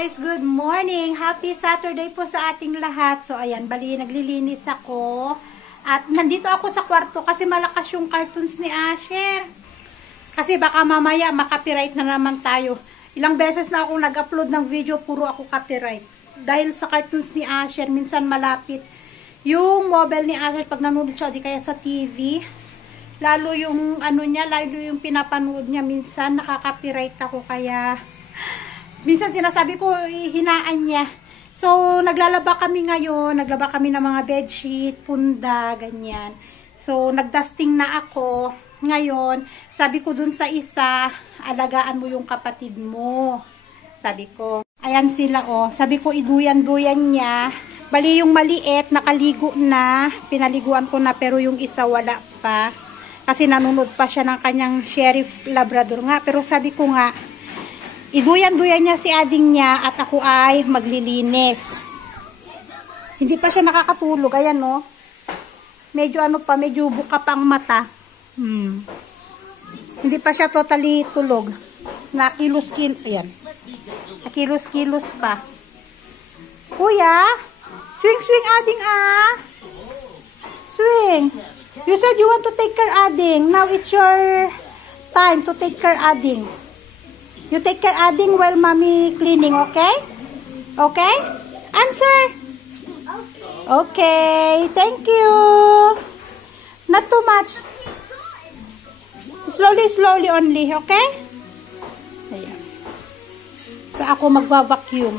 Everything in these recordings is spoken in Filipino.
guys, good morning. Happy Saturday po sa ating lahat. So ayan, bali naglilinis ako. At nandito ako sa kwarto kasi malakas yung cartoons ni Asher. Kasi baka mamaya makapiright na naman tayo. Ilang beses na akong nag-upload ng video, puro ako copyright. Dahil sa cartoons ni Asher, minsan malapit yung mobile ni Asher pag nanonood siya, di kaya sa TV. Lalo yung ano niya, lalo yung pinapanood niya, minsan nakaka-copyright ako, kaya minsan sinasabi ko, hinaan niya. So, naglalaba kami ngayon. Naglaba kami ng mga bedsheet, punda, ganyan. So, nagdusting na ako. Ngayon, sabi ko dun sa isa, alagaan mo yung kapatid mo. Sabi ko. Ayan sila, oh. Sabi ko, iduyan-duyan niya. Bali yung maliit, nakaligo na. Pinaliguan ko na, pero yung isa wala pa. Kasi nanunod pa siya ng kanyang Sheriff's Labrador nga. Pero sabi ko nga, iduyan-duyan niya si ading niya at ako ay maglilinis. Hindi pa siya nakakatulog. Ayan, no? Medyo ano pa, medyo buka pa ang mata. Hindi pa siya totally tulog. Nakilos-kilos. Ayan. Nakilos-kilos pa. Kuya, swing-swing ading ah. Swing. You said you want to take care ading. Now it's your time to take care ading. You take care ading while mommy cleaning, okay? Okay? Answer. Okay. Thank you. Not too much. Slowly only, okay? Ayan. So ako magva-vacuum.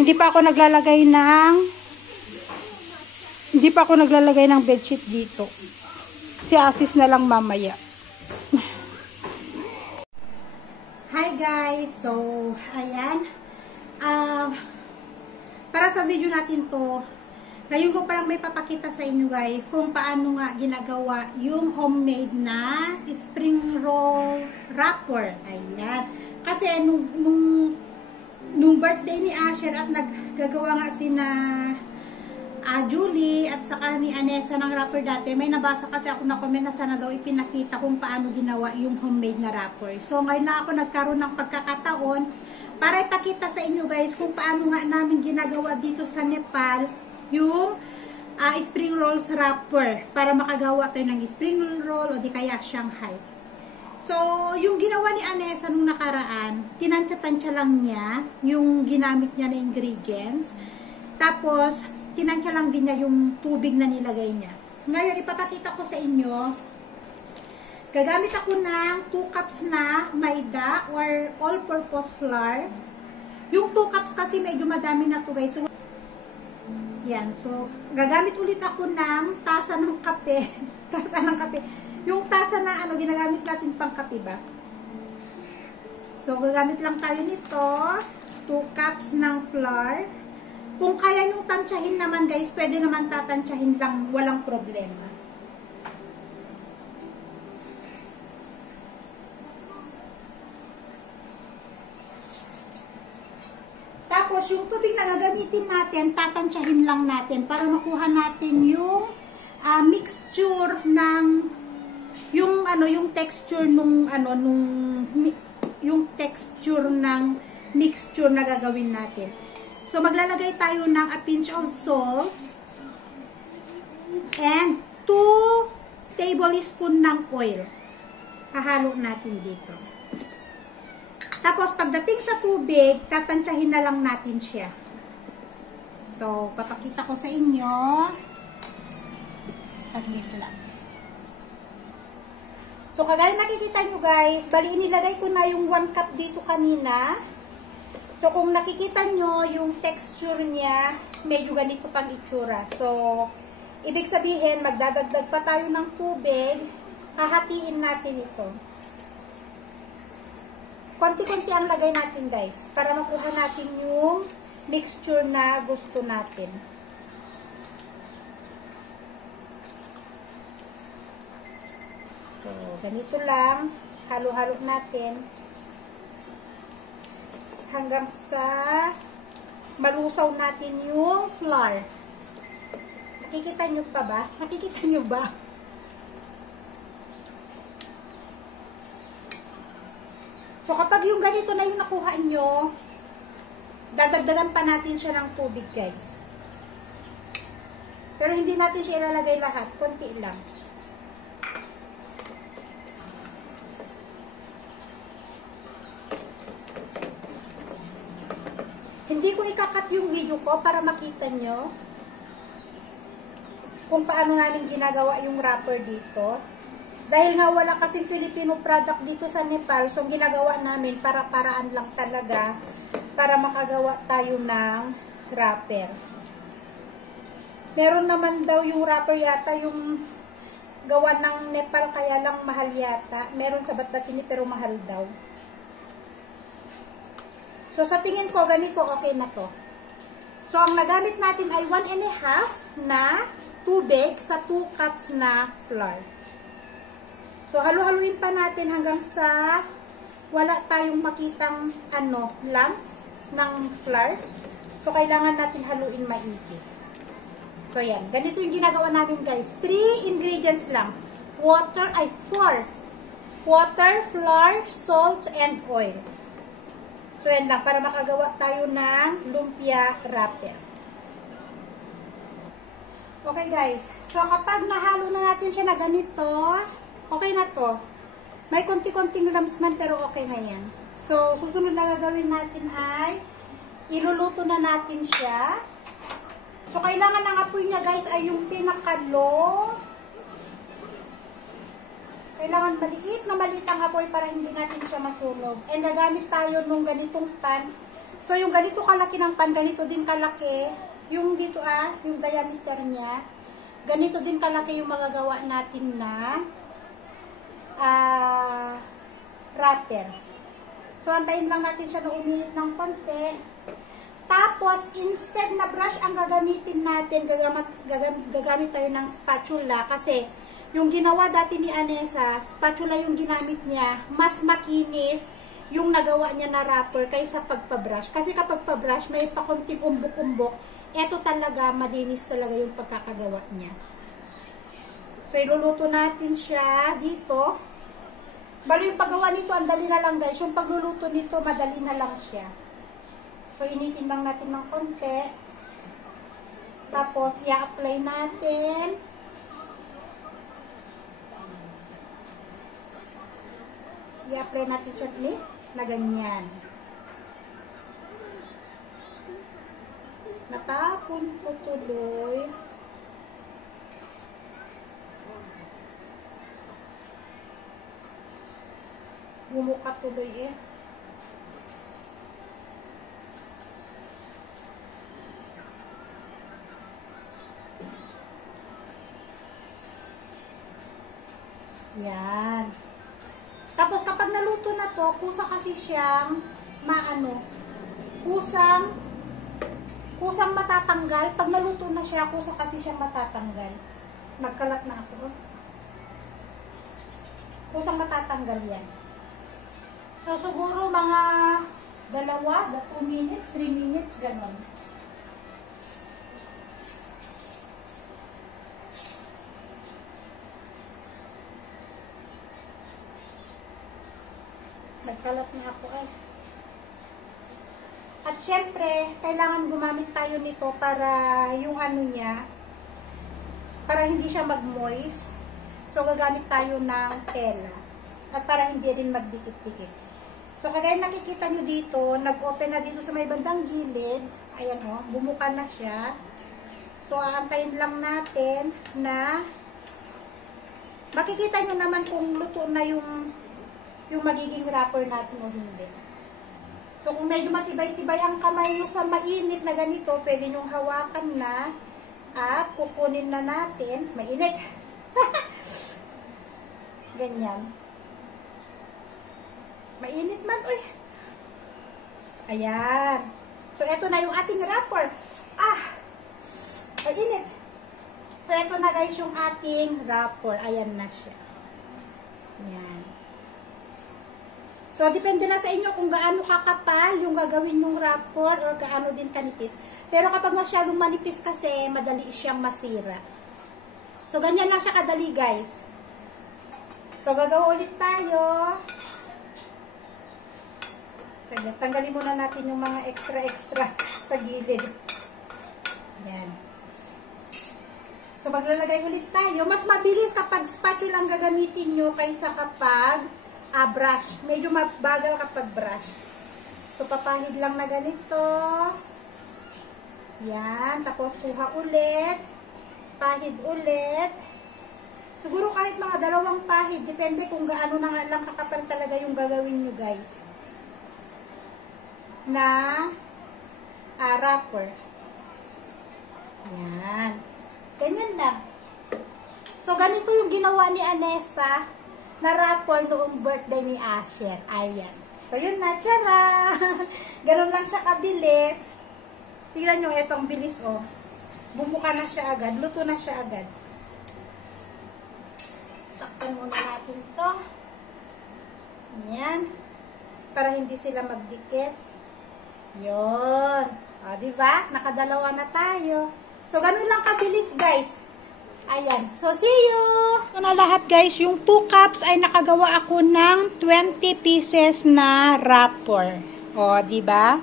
Hindi pa ako naglalagay ng bedsheet dito. Si Asis na lang mamaya. Hi guys! So, ayan. Para sa video natin to, ngayon ko parang may papakita sa inyo guys kung paano nga ginagawa yung homemade na spring roll wrapper. Ayan. Kasi nung birthday ni Asher at naggagawa nga sina Julie at saka ni Anessa ng wrapper dati, may nabasa kasi ako na comment na sana daw ipinakita kung paano ginawa yung homemade na wrapper. So ngayon na ako nagkaroon ng pagkakataon para ipakita sa inyo guys kung paano nga namin ginagawa dito sa Nepal yung spring rolls wrapper para makagawa tayo ng spring roll o di kaya Shanghai. So yung ginawa ni Anessa nung nakaraan, tinansya-tansya lang niya yung ginamit niya na ingredients. Tapos tinansya lang din niya yung tubig na nilagay niya. Ngayon, ipapakita ko sa inyo. Gagamit ako ng 2 cups na maida or all-purpose flour. Yung 2 cups kasi medyo madami na to guys. So, yan. So, gagamit ulit ako ng tasa ng kape. Tasa ng kape. Yung tasa na ginagamit natin pang kape ba? So, gagamit lang tayo nito. 2 cups ng flour. Kung kaya yung tansyahin naman guys, pwede naman tatansyahin lang, walang problema. Tapos yung tubig na gagamitin natin, tatansyahin lang natin para makuha natin yung mixture ng yung texture yung texture ng mixture na gagawin natin. So, maglalagay tayo ng a pinch of salt and 2 tablespoon ng oil. Hahalo natin dito. Tapos, pagdating sa tubig, tatansyahin na lang natin siya. So, papakita ko sa inyo. Saglit lang. So, kagaya nakikita nyo guys, bali inilagay ko na yung 1 cup dito kanina. So, kung nakikita nyo, yung texture niya, medyo ganito pang itsura. So, ibig sabihin, magdadagdag pa tayo ng tubig, hahatiin natin ito. Konti-konti ang lagay natin, guys, para makuha natin yung mixture na gusto natin. So, ganito lang, halo-halo natin hanggang sa malusaw natin yung flour. Nakikita nyo pa ba? Nakikita nyo ba? So, kapag yung ganito na yung nakuha nyo, Dadagdagan pa natin siya ng tubig, guys. Pero hindi natin siya ilalagay lahat. Konti lang. Hindi ko ikakat yung video ko para makita nyo kung paano namin ginagawa yung wrapper dito. Dahil nga wala kasing Filipino product dito sa Nepal, so ginagawa namin para-paraan lang talaga para makagawa tayo ng wrapper. Meron naman daw yung wrapper yata yung gawa ng Nepal, kaya lang mahal yata. Meron sa Batbatini pero mahal daw. So sa tingin ko ganito okay na to. So ang nagamit natin ay 1.5 na tubig sa 2 cups na flour. So halu-haluin pa natin hanggang sa wala tayong makitang lumps ng flour. So kailangan natin haluin maigi. So yan, ganito yung ginagawa namin guys. 3 ingredients lang. 4. Water, flour, salt, and oil. So yan lang, para makagawa tayo ng lumpia wrapper. Okay guys, so kapag nahalo na natin siya na ganito, okay na to. May konti-konting lumps man pero okay na yan. So susunod na gagawin natin ay iluluto na natin siya. So kailangan ng apoy niya guys ay yung pinaka-low. Kailangan maliit ang apoy para hindi natin siya masunog. And gagamit tayo nung ganitong pan. So yung ganito kalaki ng pan, ganito din kalaki. Yung dito yung diameter niya. Ganito din kalaki yung magagawa natin na wrapper. So antayin lang natin siya na uminit ng konti. Tapos instead na brush ang gagamitin natin, gagamit tayo ng spatula kasi yung ginawa dati ni Anessa, spatula yung ginamit niya, mas makinis yung nagawa niya na wrapper kaysa pagpabrush. Kasi kapag pabrush, may pakunting umbok-umbok. Eto talaga, malinis talaga yung pagkakagawa niya. So, iluluto natin siya dito. Bali yung paggawa nito, ang dali na lang guys. Yung pagluluto nito, madali na lang siya. So, initin lang natin ng konti. Tapos, i-apply natin. I-apply natin siya na ganyan. Natapon ko tuloy. Bumuka tuloy eh. Yan. Tapos kapag naluto na to, kusa kasi siyang kusang matatanggal. Pag naluto na siya, kusa kasi siyang matatanggal. Nagkalat na ako. Kusang matatanggal yan. So siguro mga 2 minutes, 3 minutes, ganon. Nagkalat na ako ay. At syempre, kailangan gumamit tayo nito para yung niya, para hindi siya mag-moist. So, gagamit tayo ng tela. At para hindi rin magdikit-dikit. So, kagaya nakikita nyo dito, nag-open na dito sa may bandang gilid. Ayan o, bumuka na siya. So, aantayin lang natin na makikita nyo naman kung luto na yung magiging wrapper natin o hindi. So, kung medyo matibay-tibay ang kamay nyo sa mainit na ganito, pwede nyong hawakan na at kukunin na natin. Mainit. Ganyan. Mainit man, uy. Ayan. So, eto na yung ating wrapper. Mainit. So, eto na guys yung ating wrapper. Ayan na siya. Ayan. So, depende na sa inyo kung gaano kakapal yung gagawin yung wrapper or gaano din kanipis. Pero kapag masyadong manipis kasi, madali siyang masira. So, ganyan lang siya kadali, guys. So, gagawa ulit tayo. Tanggalin muna natin yung mga extra sa gilid. Yan. So, maglalagay ulit tayo. Mas mabilis kapag spatula ang gagamitin nyo kaysa kapag brush. Medyo mabagal kapag brush. So, papahid lang na ganito. Yan. Tapos, kuha ulit. Pahid ulit. Siguro kahit mga 2 pahid. Depende kung gaano na lang kakapal talaga yung gagawin nyo, guys. Na wrapper. Yan. Ganyan lang. So, ganito yung ginawa ni Anessa na wrapper noong birthday ni Asher. Ayan. So, yun na. Tiyara! Ganun lang siya kabilis. Tingnan nyo, etong bilis, oh. Bumuka na siya agad. Luto na siya agad. Takpan muna natin to. Ayan. Para hindi sila magdikit. Yun. O, diba? Nakadalawa na tayo. So, ganun lang kabilis, guys. Ayan. So, see you! Ito na lahat, guys. Yung 2 cups ay nakagawa ako ng 20 pieces na wrapper. O, diba?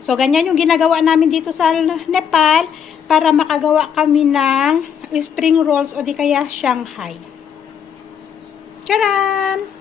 So, ganyan yung ginagawa namin dito sa Nepal para makagawa kami ng spring rolls o di kaya Shanghai. Charan!